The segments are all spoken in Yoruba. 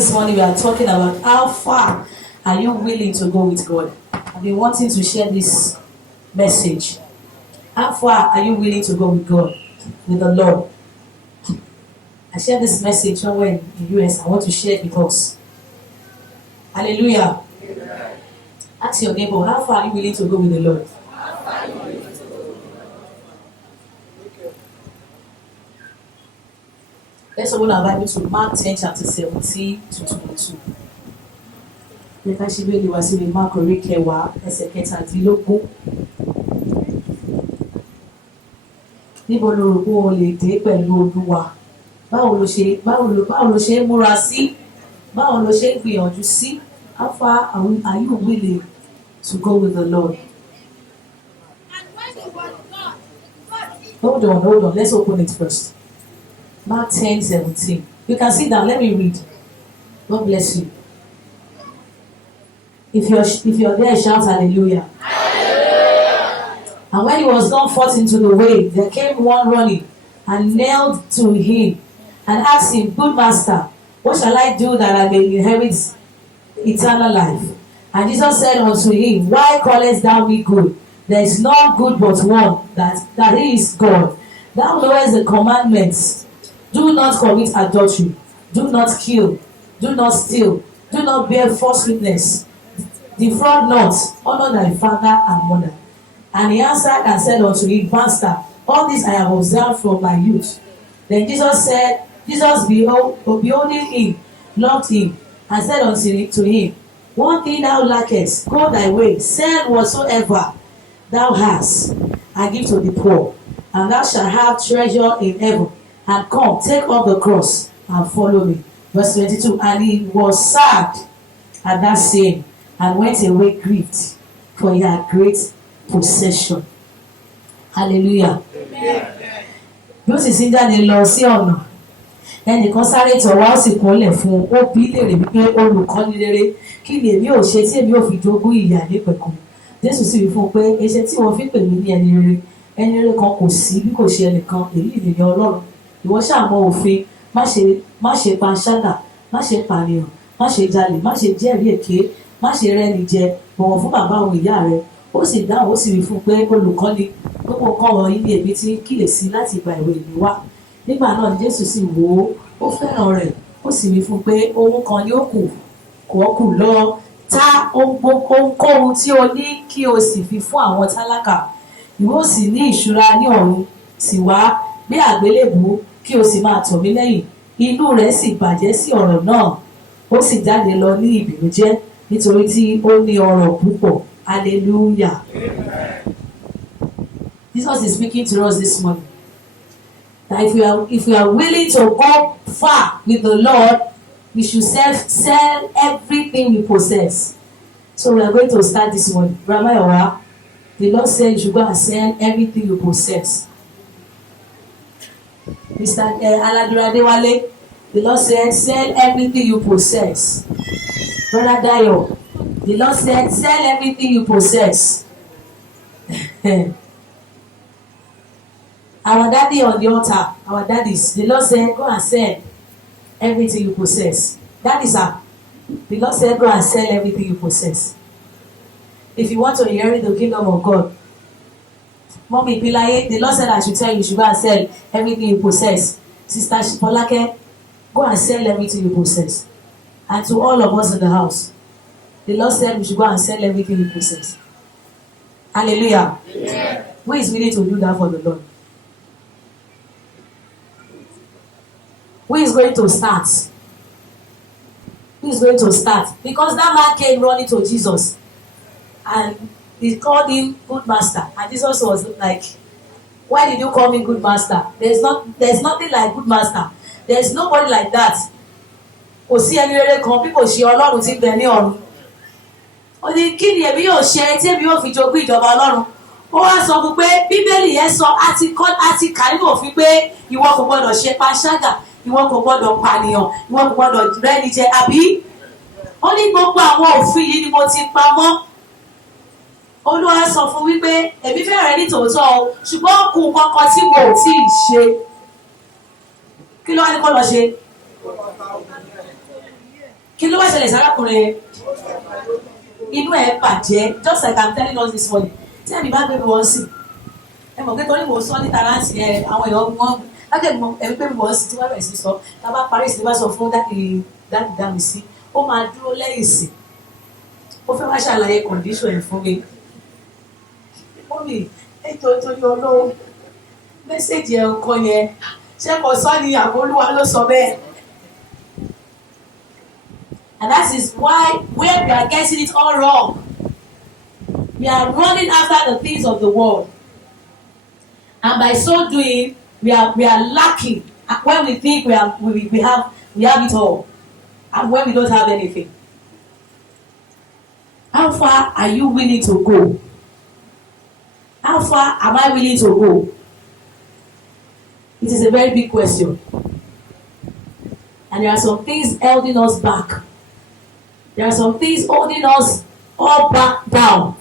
this morning we are talking about how far are you willing to go with God. I've been wanting to share this message. How far are you willing to go with God, with the Lord? I shared this message somewhere in the US. I want to share it with us. Hallelujah. Amen. Ask your neighbor, how far are you willing to go with the Lord? Let's open our Bible to Mark 10, chapter 17 to 22. Let us see where you are seeing Mark orí kẹwàá ẹsẹ̀ kẹtàdínlógún. Níbo lo rò pé o lè dé pẹ̀lú Olúwa? Báwo lo ṣe ń múra sí? Báwo lo ṣe ń gbìyànjú sí? How far are you willing to go with the Lord? Hold on. Let's open it first. Mark 10:17. You can sit down. Let me read. God bless you. If you're there, shout hallelujah. Hallelujah. And when he was gone forth into the way, there came one running and knelt to him and asked him, Good master, what shall I do that I may inherit eternal life? And Jesus said unto him, Why callest thou me good? There is none good but one, that is God. Thou knowest the commandments. Do not commit adultery. Do not kill. Do not steal. Do not bear false witness. Defraud not. Honor thy father and mother. And he answered and said unto him, Master, all this I have observed from my youth. Then Jesus beholding him, loved him, and said unto him, One thing thou lackest, go thy way, sell whatsoever thou hast, and give to the poor, and thou shalt have treasure in heaven. And come, take up the cross and follow me. Verse 22. And he was sad at that saying, and went away grieved, for he had great possession. Hallelujah. Bí ó sì sí jáde lọ sí ọ̀nà, ẹnìkan sáré tọ̀ wá ó sì kúnlẹ̀ fún un. Ó bi í léèrè wípé olùkọ́ni rere, kí ni èmi ò ṣe tí èmi ò fi jogún ìyè nípẹ̀kun? Jésù sì wí fún un pé, èṣe tí wọ́n fi pè mí ní ẹni rere? Ẹni rere kan kò sí bí kò ṣe ẹnìkan, èyí ènìyàn Ọlọ́run. Ìwọ ṣáà mọ òfin, má ṣe panṣágà, má ṣe pànìyàn, má ṣe jalè, má ṣe jẹ́rìí èké, má ṣe rẹ́ni jẹ, bọ̀wọ̀ fún bàbá òun ìyá rẹ. Ó sì dáhùn, ó sì wí fún un pé olùkọ́ni, gbogbo nǹkan wọ̀nyí ni èmi ti ń kíyèsí láti ìgbà èwe mi wá. Nígbà náà ni Jésù sì wò ó fẹ́ràn rẹ̀, ó sì wí fún un pé ohun kan ni ó kù lọ, ta ohunkóhun tí o ní kí o sì fi fún àwọn tálákà. Ìwọ ó sì ní ìṣúra ní ọ̀run, sì wá gbé àgbélébùú kí o sì máa tọ̀ mí lẹ́yìn. Inú rẹ̀ sì bàjẹ́ sí ọ̀rọ̀ náà, ó sì jáde lọ ní ìbìnújẹ́ nítorí tí ó ní ọrọ̀ púpọ̀. Hallelujah. Amen. Jesus is speaking to us this morning that if we are willing to go far with the Lord, we should sell everything we possess. So we are going to start this morning. Ramayawa, the Lord said you should go and sell everything you possess. Mr. Aladura Adewale, the Lord said, sell everything you possess. Brother Dayo, the Lord said, sell everything you possess. Our daddy on the altar, our daddies, the Lord said, go and sell everything you possess. That is the Lord said, go and sell everything you possess. If you want to inherit the kingdom of God, Mommy Pilaye, the Lord said I should tell you should go and sell everything you possess. Sister Shipolake, go and sell everything you possess. And to all of us in the house, the Lord said we should go and sell everything you possess. Hallelujah. Yeah. Who is willing to do that for the Lord? Who is going to start? Who is going to start? Because that man came running to Jesus and he called him good master, and Jesus was like, why did you call me good master? There's nothing like good master. There's nobody like that. Kò sí ẹni rere kan bí kò ṣe Ọlọ́run tí ń bẹ ní ọ̀run. Ó ní kí ni èmi yóò ṣe tí èmi yóò fi jogún ìjọba Ọlọ́run? Ó wá sọ fún pé Bíbélì yẹn sọ àti kà nínú òfin pé ìwọ kò gbọdọ̀ ṣe panṣágà, ìwọ kò gbọdọ̀ pànìyàn, ìwọ kò gbọdọ̀ rẹ́ni jẹ, àbí? Ó ní gbogbo àwọn òfin yìí ni mo ti pa mọ́. Olúwa sọ fún wípé èmi fẹ́ rẹ ní tòótọ́ o, ṣùgbọ́n kù kankan tí mo ò tí ì ṣe. Kí ló wá ní kó lọ ṣe? kí ló wá ṣẹlẹ̀ sárákùnrin inú ẹ̀ bàjẹ́ just like I'm telling us this morning tí ẹ̀mí bá gbé mi wọ́n sí ẹ mọ̀ pé torí mo sọ níta láti àwọn èèyàn wọn lájẹ̀ mọ ẹ̀mí pé mi wọ́n sí tí wọ́n bẹ̀rẹ̀ sí sọ tá a bá parí ìsìn bá sọ fún dáàdì dá mi sí ó máa dúró lẹ́yìn sí ó fẹ́ wá ṣàlàyé condition ẹ̀ fún mi mọ́mì ètò ìtọ́jú ọlọ́run mẹ́sẹ̀jì ẹ̀ ń kọ́ yẹn ṣé kò sọ ni àbólúwa ló sọ bẹ́ẹ̀. And that is why where we are getting it all wrong. We are running after the things of the world. And by so doing, we are lacking when we think we have it all. And when we don't have anything. How far are you willing to go? How far am I willing to go? It is a very big question. And there are some things holding us back. There are some things holding us all back down.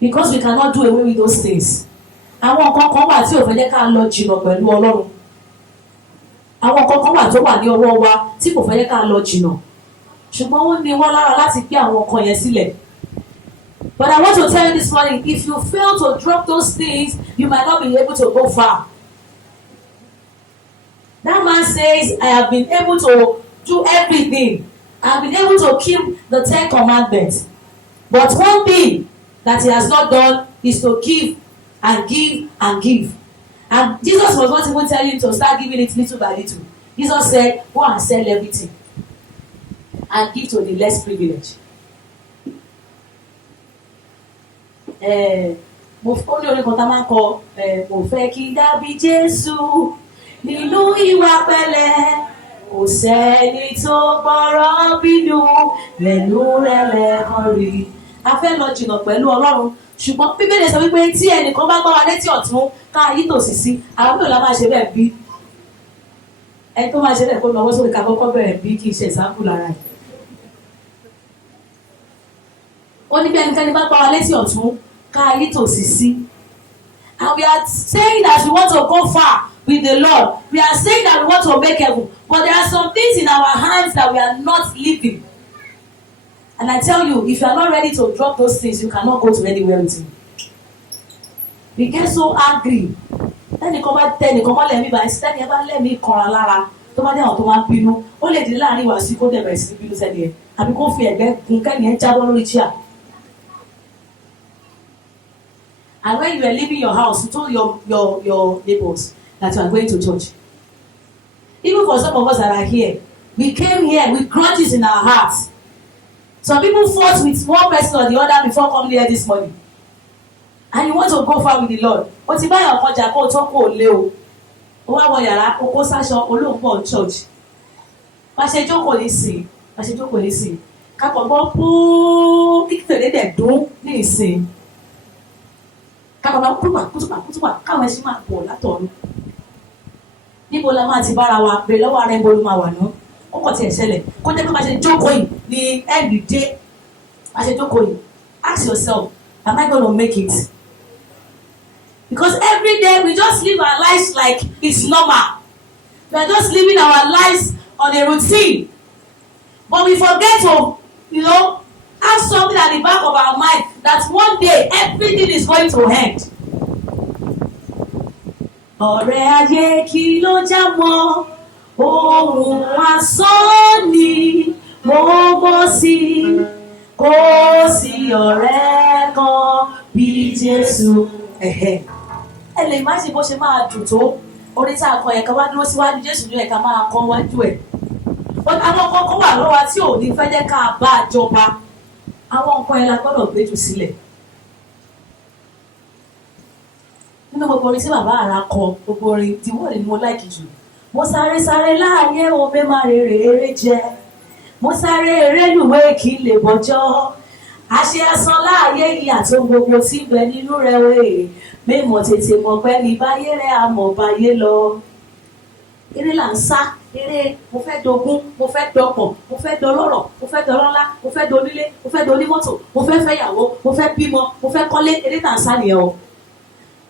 Because we cannot do away with those things. Àwọn nǹkan kan wà tí ò fẹ́ jẹ́ ká lọ jìnnà pẹ̀lú Ọlọ́run. Àwọn nǹkan kan wà tó wà ní ọwọ́ wa tí kò fẹ́ jẹ́ ká lọ jìnnà. Ṣùgbọ́n ó ní wọ́n lára láti gbé àwọn nǹkan yẹn sílẹ̀. But I want to tell you this morning, if you fail to drop those things, you might not be able to go far. That man says, I have been able to do everything. I have been able to keep the 10 commandments. But one thing that he has not done is to give and give and give. And Jesus was not even telling him to start giving it little by little. Jesus said, go and sell everything and give to the less privileged. Mo fọ́ ní orin kan tá a máa ń kọ mo fẹ́ kí dàbí Jésù nínú ìwà pẹ̀lẹ́ kò sẹ́ni tó gbọ́rọ̀ bínú lẹ́nu rẹ̀ lẹ́ẹ̀kan rí. A fẹ́ lọ jìnnà pẹ̀lú Ọlọ́run ṣùgbọ́n Bíbélì sọ wípé tí ẹnìkan bá gbọ́ wa létí ọ̀tún ká yí tòsì sí àwọn mélòó la máa ṣe bẹ́ẹ̀ bí ẹni tó máa ṣe bẹ́ẹ̀ kó lọ́wọ́ sókè ká kọ́kọ́ bẹ̀rẹ̀ bí kì í ṣe ìsáǹpù lára ẹ̀. Ó ní bí ẹnikẹ́ni bá gbọ́ wa létí ọ̀tún ká yí tòsì sí. And we are saying that we want to go far with the Lord. We are saying that we want to make heaven. But there are some things in our hands that we are not living. And I tell you, if you are not ready to drop those things, you cannot go to anywhere with him. We get so angry. Tẹ́nìkan bá lẹ́mí báyìí sí tẹ́nìkan bá lẹ́mí kanra lára tó bá dé àwọn tó máa ń bínú ó lè di láàrin ìwà sí kó dẹ̀ bẹ̀rẹ̀ sí bínú sẹ́ni ẹ̀ àbí kó fi ẹ̀gbẹ́ gun kẹ́ni ẹ̀ jábọ́ lórí chair. And when you were leaving your house, you told your neighbors that you are going to church. Even for some of us that are here, we came here with grudges in our hearts. Some people fought with one person or the other before coming here this morning. And you want to go far with the Lord. Ó ti báyọ̀ kọjá kó tó kó lé o. Ó wá wọ yàrá, ó kó sáṣọ olóòpọ̀ church. Bá ṣe jókòó ní sìn. Kápọ̀ gbọ́ púú kí fèrè dẹ̀ dún ní ìsìn. Kápọ̀ gbọ́ kútùpà káwọn ẹṣin máa pọ̀ látọ̀run. Níbo la máa ti bára wa bèrè lọ́wọ́ ara ẹ̀bọ̀ ló máa wà náà. Ó kọ̀ tiẹ̀ ṣẹlẹ̀ kó jẹ́ pé bá ṣe jókòó yìí ní every day. Bá ṣe jókòó yìí, ask yourself, am I gonna make it? Because every day we just live our lives like it's normal. We are just living our lives on a routine. But we forget to, have something at the back of our mind that one day everything is going to end. Ọ̀rẹ́ ayé kí ló já mọ́, ohun asán ni mo bọ́ sí, kò sí ọ̀rẹ́ kan bí Jésù. Ẹ lè má ṣe bó ṣe máa dùn tó orí tá a kọ ẹ̀ka wá dúró síwájú Jésù ní ẹ̀ka máa kọ́ wájú ẹ̀. Àwọn kọ̀ọ̀kan wà lọ́wọ́ tí ò ní fẹ́ jẹ́ ká bá a jọba. Àwọn nǹkan yẹn la gbọ́dọ̀ gbé jù sílẹ̀. Nínú gbogbo orin tí bàbá àrà kọ, gbogbo orin tí wọ́n lè ní mo láìkì jù. Mo sáré láàyè omi máa rèrè eré jẹ. Mo sáré eré lùwé kí n lè bọ́jọ́. Àṣẹ asán láàyè yìí àti gbogbo tí ń bẹ nínú rẹ̀ wéè. Mẹ́mọ̀ tètè mọ̀ pé ní báyé rẹ̀ àmọ̀ báyé lọ. Eré là ń sá, eré mo fẹ́ dogún, mo fẹ́ dọpọ̀, mo fẹ́ dọlọ́rọ̀, mo fẹ́ dọlọ́lá, mo fẹ́ donílé, mo fẹ́ donímọ́tò, mo fẹ́ fẹ́yàwó, mo fẹ́ bímọ, mo fẹ́ kọ́lé, eré là ń sá nìyẹn o.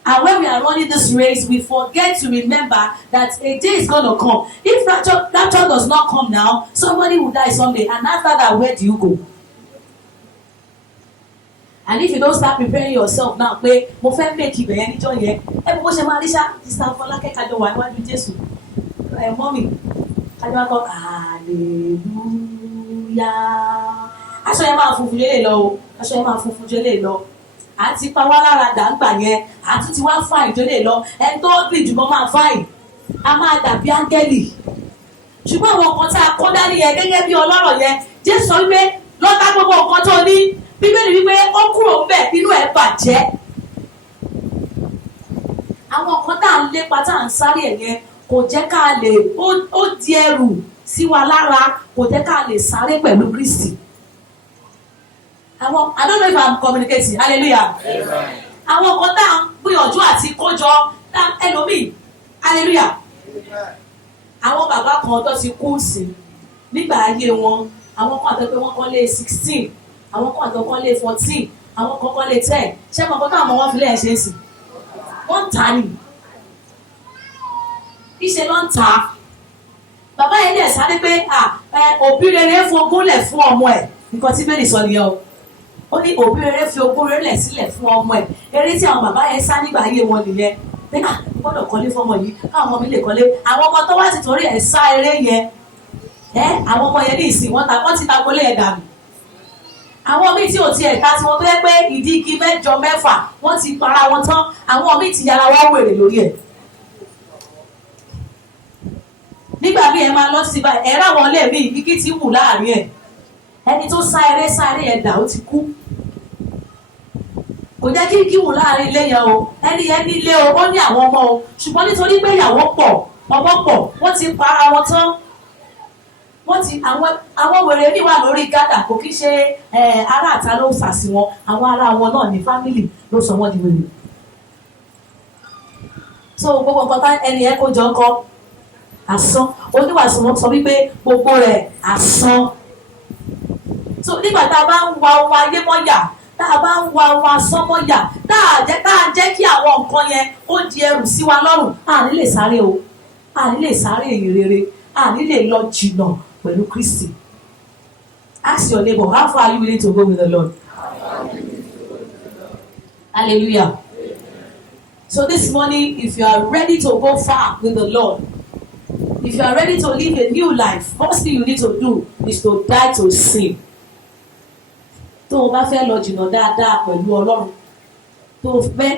And when we are running this race, we forget to remember that a day is going to come. If rapture does not come now, somebody will die someday. And after that, where do you go? And if you don't start preparing yourself now, pé mo fẹ́ make ibẹ̀ yẹn níjọ́ yẹn, ẹ bó ṣe máa rí ṣá, Sister Fọlákẹ́ kájọ wà níwájú Jésù. Mọ́mì, kájọ wá kọ́ hallelujah. Aṣọ yẹn máa funfun lélẹ̀ lọ o, aṣọ yẹn máa funfun jẹ́lẹ̀ lọ. Àti pa wá lára dàgbà yẹn, àti ti wá fáìn jẹ́lẹ̀ lọ. Ẹni tó bì jùmọ̀ máa fáìn, a máa dàbí áńgẹ́lì. Ṣùgbọ́n àwọn kan tá a kọ́ dání yẹn gẹ́gẹ́ bí ọlọ́rọ̀ yẹn, Jésù sọ wípé lọ́tà gbogbo nǹkan tó ní. Bíbélì wípé ó kúrò ńbẹ̀ inú ẹ̀ bàjẹ́. Àwọn kan tá à ń lépa tá à ń sáré ẹ̀ yẹn kò jẹ́ ká lè ó di ẹrù sí wa lára, kò jẹ́ ká lè sáré pẹ̀lú Kristi. I don't know if I'm communicating. Hallelujah. Àwọn kan tá à ń gbìyànjú àti kójọ ẹlòmíì. Hallelujah. Àwọn bàbá kan tó ti kú sí nígbà ayé wọn, àwọn kan àti pé wọ́n kọ́ lé 16. Àwọn kan àti ọkọ lé 14, àwọn kan kọ́ lé 10. Ṣé mo kọ́ káwọn wọn fi lé ẹ̀ṣẹ̀ sí? Wọ́n ń tà ní. Iṣẹ́ ló ń tà. Bàbá yẹn lè sáré pé òbí rere fogún lẹ̀ fún ọmọ ẹ̀. Nǹkan tí bẹ́ẹ̀ ni sọ nìyẹn o. Ó ní òbí rere fi ogún rere lẹ̀ sílẹ̀ fún ọmọ ẹ̀. Eré tí àwọn bàbá yẹn sá nígbà ayé wọn nìyẹn. Pé gbọ́dọ̀ kọ́lé fọ́mọ yìí, káwọn ọmọ mi lè kọ́lé. Àwọn ọmọ tó wá ti torí ẹ̀ sá eré yẹn. Àwọn ọmọ yẹn ní ìsìn wọ́n ti ta gbolé ẹ̀ dànù. Àwọn míì tí ò tiẹ̀ ká tí wọ́n tó yẹ pé ìdí igi 8 mẹ́fà wọ́n ti para wọn tán, àwọn míì ti yára wá wèrè lórí ẹ̀. Nígbà míì ẹ máa lọ sí báyìí, ẹ̀rọ àwọn ilé mi igi ti wù láàrin ẹ̀. Ẹni tó sá eré ẹ̀ dà ó ti kú. Kò jẹ́ kí igi wù láàrin ilé yẹn o, ẹni yẹn ní ilé o, ó ní àwọn ọmọ o, ṣùgbọ́n nítorí pé ìyàwó pọ̀, ọmọ pọ̀, wọ́n ti para wọn tán. Wọ́n ti àwọn wèrè mi wà lórí gádà kò kí ṣe ará àta ló sàsí wọn, àwọn ará wọn náà ní fámìlì ló sọ wọ́n di wèrè. So gbogbo nǹkan tá ẹni yẹn kó jọ ń kọ́ asán, oníwàásù wọn sọ wípé gbogbo rẹ̀ asán. So nígbà tá a bá ń wa ohun ayé mọ́yà, tá a bá ń wa ohun asán mọ́yà, tá a jẹ́ kí àwọn nǹkan yẹn ó di ẹrù sí wa lọ́rùn, a ní lè sáré o, a ní lè sáré èyí rere, a ní lè lọ jìnnà pẹ̀lú Kristi. Ask your neighbor, how far are you willing to go with the Lord? Hallelujah. So this morning, if you are ready to go far with the Lord, if you are ready to live a new life, first thing you need to do is to die to sin. Tó o bá fẹ́ lọ jìnnà dáadáa pẹ̀lú Ọlọ́run,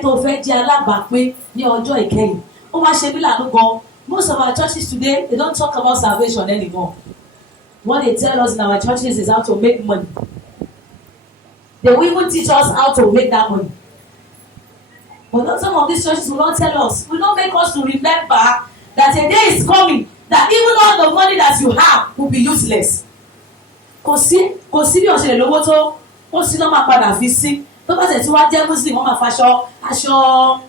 tó fẹ́ jẹ́ alábàápín ní ọjọ́ ìkẹyìn, ó wá ṣe bí lànà gan. Most of our churches today, they don't talk about salvation anymore. What they tell us in our churches is how to make money. They will even teach us how to make that money. But some of these churches will not tell us, will not make us to remember that a day is coming that even all the money that you have will be useless. Kò sí bí ọ̀ṣẹ̀ lówó tó, ó sì náà máa padà fi sí. Tó bá tẹ̀ tí wá jẹ́ Muslim, wọ́n máa faṣọ